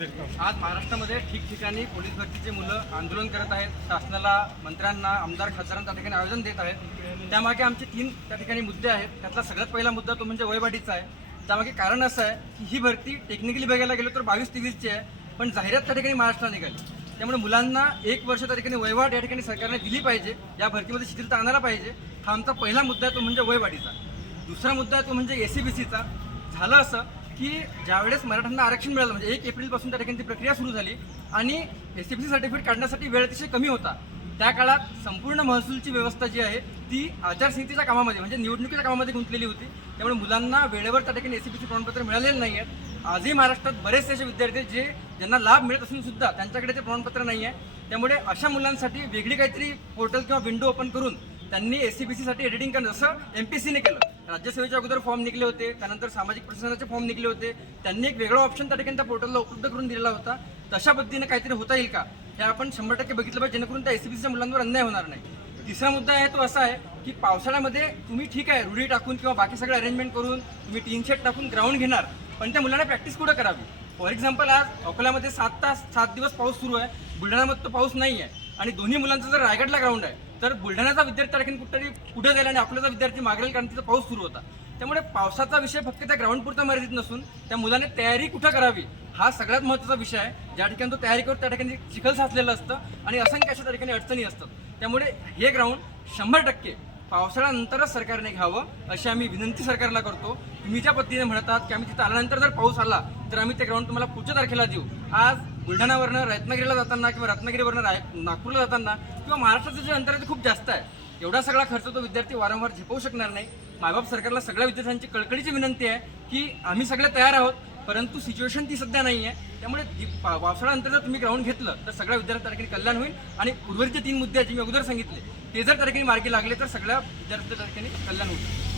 आज महाराष्ट्रामध्ये ठिकठिकाणी पोलीस भरतीचे मुलं आंदोलन करत आहेत, शासनाला, मंत्र्यांना, आमदार, खासदारांना त्या ठिकाणी आयोजन देत आहेत। त्यामागे आमचे 3 त्या ठिकाणी मुद्दे आहेत। त्यातला सगळ्यात पहिला मुद्दा तो म्हणजे वयवाढीचा आहे। त्यामागे कारण असं आहे की ही भरती टेक्निकली बघायला गेलो तर 22-23ची आहे, पण जाहिरात त्या ठिकाणी महाराष्ट्रात निघाली। त्यामुळे मुलांना 1 वर्ष त्या ठिकाणी वयवाढ या ठिकाणी सरकारने दिली पाहिजे, या भरतीमध्ये शिथिलता आणायला पाहिजे। हा आमचा पहिला मुद्दा आहे, तो म्हणजे वयवाढीचा। दुसरा मुद्दा आहे तो म्हणजे SCBCचा। झालं असं की ज्यावेळेस मराठ्यांना आरक्षण मिळालं म्हणजे 1 एप्रिलपासून त्या ठिकाणी ती प्रक्रिया सुरू झाली आणि SCBC सर्टिफिकेट काढण्यासाठी वेळ अतिशय कमी होता। त्या काळात संपूर्ण महसूलची व्यवस्था जी आहे ती आचारसंहितेच्या कामामध्ये म्हणजे निवडणुकीच्या कामामध्ये गुंतलेली होती। त्यामुळे मुलांना वेळेवर त्या ठिकाणी SCBC प्रमाणपत्र मिळालेले नाही आहेत। आजही महाराष्ट्रात बरेचसे असे विद्यार्थी ज्यांना लाभ मिळत असून सुद्धा त्यांच्याकडे ते प्रमाणपत्र नाही आहे। त्यामुळे अशा मुलांसाठी वेगळी काहीतरी पोर्टल किंवा विंडो ओपन करून त्यांनी SCBCसाठी एडिटिंग करणं, जसं MPSCने केलं। राज्यसेवेच्या अगोदर फॉर्म निघले होते, त्यानंतर सामाजिक प्रशासनाचे फॉर्म निघले होते, त्यांनी एक वेगळा ऑप्शन त्या ठिकाणी त्या पोर्टलला उपलब्ध करून दिलेला होता। तशा पद्धतीने काहीतरी होता येईल का हे आपण 100% बघितलं पाहिजे, जेणेकरून त्या SCBCच्या मुलांवर अन्याय होणार नाही। तिसरा मुद्दा आहे तो असा आहे की पावसाळ्यामध्ये तुम्ही ठीक आहे रुडी टाकून किंवा बाकी सगळं अरेंजमेंट करून तुम्ही टीन शेड टाकून ग्राउंड घेणार, पण त्या मुलांना प्रॅक्टिस कुठं करावी? फॉर एक्झाम्पल आज अकोल्यामध्ये 7 दिवस पाऊस सुरू आहे, बुलढाण्यामध्ये तो पाऊस नाही आहे आणि दोन्ही मुलांचं जर रायगडला ग्राउंड आहे तर बुलढाण्याचा विद्यार्थी ठिकाणी कुठेतरी पुढे जाईल आणि अकोल्याचा विद्यार्थी मागेल, कारण तिथं पाऊस सुरू होता। त्यामुळे पावसाचा विषय फक्त त्या ग्राउंड पुरता मर्यादित नसून त्या मुलाने तयारी कुठं करावी हा सगळ्यात महत्त्वाचा विषय आहे। ज्या ठिकाणी तो तयारी करतो त्या ठिकाणी चिखल साचलेलं असतं आणि असंख्य अशा त्या ठिकाणी अडचणी असतात। त्यामुळे हे ग्राउंड 100% पावसाळ्यानंतरच सरकारने घ्यावं अशी आम्ही विनंती सरकारला करतो। तुम्ही ज्या पद्धतीने म्हणतात की आम्ही तिथं आल्यानंतर जर पाऊस आला तर आम्ही ते ग्राउंड तुम्हाला पुढच्या तारखेला देऊ, आज बुलढाण्यावरनं रत्नागिरीला जाताना किंवा रत्नागिरीवरनं नागपूरला जाताना किंवा महाराष्ट्राचं जे अंतर आहे ते खूप जास्त आहे। एवढा सगळा खर्च तो विद्यार्थी वारंवार झेपवू शकणार नाही। मायबाप सरकारला सगळ्या विद्यार्थ्यांची कळकळीची विनंती आहे की आम्ही सगळे तयार आहोत, परंतु सिच्युएशन ती सध्या नाही आहे। त्यामुळे पावसाळ्यानंतर जर तुम्ही ग्राउंड घेतलं तर सगळ्या विद्यार्थ्यांच्या ठिकाणी कल्याण होईल आणि उर्वरितचे 3 मुद्दे जे मी अगोदर सांगितले ते जर त्या ठिकाणी मार्गी लागले तर सगळ्या विद्यार्थ्यांच्या ठिकाणी कल्याण होईल।